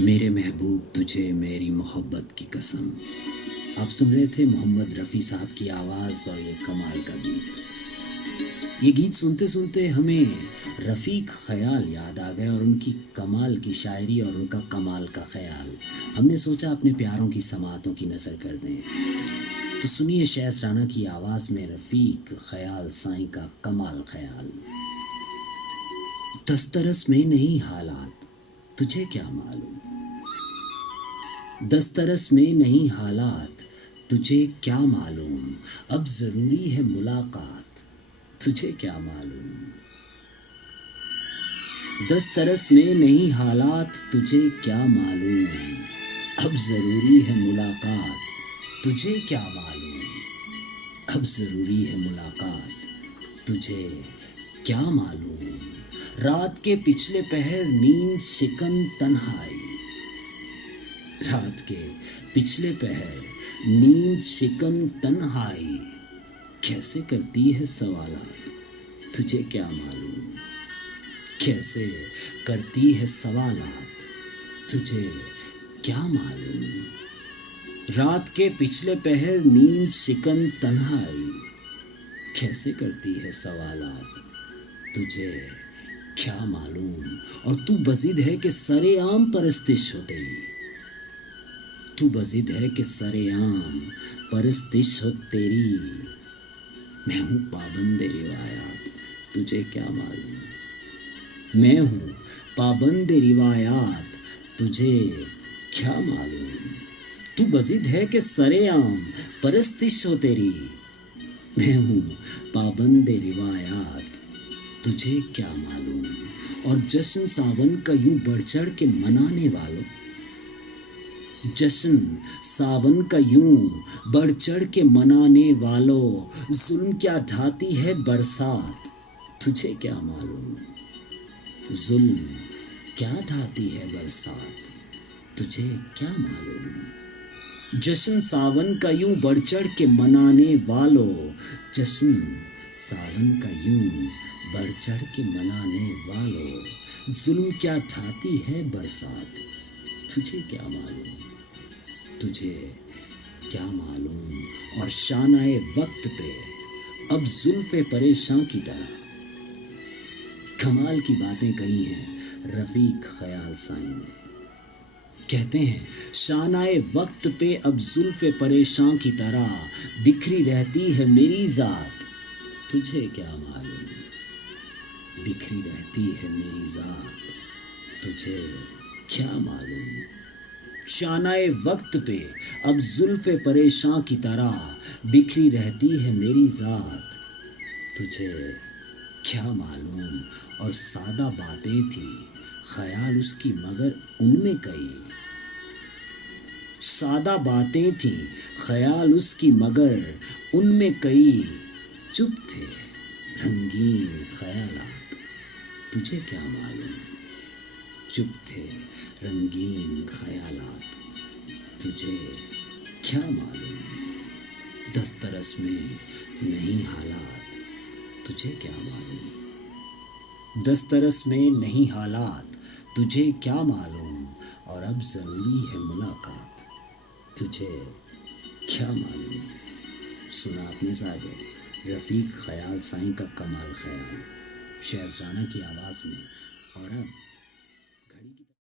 میرے محبوب تجھے میری محبت کی قسم. آپ سن رہے تھے محمد رفیع صاحب کی آواز اور یہ کمال کا گیت. یہ گیت سنتے سنتے ہمیں رفیق خیال یاد آ گئے اور ان کی کمال کی شاعری اور ان کا کمال کا خیال. ہم نے سوچا اپنے پیاروں کی سماعتوں کی نظر کر دیں. تو سنیے شیز رانا کی آواز میں رفیق خیال سائیں کا کمال خیال. دسترس میں نہیں حالات تجھے کیا معلوم، دسترس میں نہیں حالات تجھے کیا معلوم، اب ضروری ہے ملاقات تجھے کیا معلوم. دسترس میں نہیں حالات تجھے کیا معلوم، اب ضروری ہے ملاقات تجھے کیا معلوم، اب ضروری ہے ملاقات تجھے کیا معلوم. رات کے پچھلے پہر نیند شکن تنہائی، رات کے پچھلے پہر نیند شکن تنہائی، کیسے کرتی ہے سوالات تجھے کیا معلوم، کیسے کرتی ہے سوالات تجھے کیا معلوم. رات کے پچھلے پہر نیند شکن تنہائی، کیسے کرتی ہے سوالات تجھے کیا معلوم. اور تو بضد ہے کہ سر عام پرستش ہو تیری، تو بضد ہے کہ سر عام پرستش ہو تیری. میں ہوں پابند روایات تجھے کیا معلوم، میں ہوں پابند روایات تجھے کیا معلوم. تو بضد ہے کہ سر عام پرستش ہو تیری، میں ہوں پابند روایات تجھے کیا معلوم. اور جشن ساون کا یوں بڑھ چڑھ کے منانے والوں، جشن ساون کا یوں بڑھ چڑھ کے منانے والوں، ظلم کیا ڈھاتی ہے برسات تجھے کیا معلوم، ظلم کیا ڈھاتی ہے برسات تجھے کیا معلوم. جشن ساون کا یوں بڑھ چڑھ کے منانے والوں، جشن ساون کا یوں بڑھ چڑھ کے منانے والوں، ظلم کیا ڈھاتی ہے برسات تجھے کیا معلوم، تجھے کیا معلوم. اور شانہ وقت پہ اب زلف پریشاں کی طرح، کمال کی باتیں کہی ہیں رفیق خیال سائیں نے. کہتے ہیں شانہ وقت پہ اب زلف پریشاں کی طرح بکھری رہتی ہے میری ذات تجھے کیا معلوم، بکھری رہتی ہے میری ذات تجھے کیا معلوم. شانہ وقت پہ اب زلف پریشاں کی طرح بکھری رہتی ہے میری ذات تجھے کیا معلوم. اور سادہ باتیں تھی خیال اس کی مگر ان میں کئی، سادہ باتیں تھیں خیال اس کی مگر ان میں کئی، چپ تھے رنگین خیالات تجھے کیا معلوم، چپ تھے رنگین خیالات تجھے کیا معلوم. دسترس میں نہیں حالات تجھے کیا معلوم، دسترس میں نہیں حالات تجھے کیا معلوم، اور اب ضروری ہے ملاقات تجھے کیا معلوم. سنا آپ نے صاحب رفیق خیال سائیں کا کمال خیال شیز رانا کی آواز میں. اور اب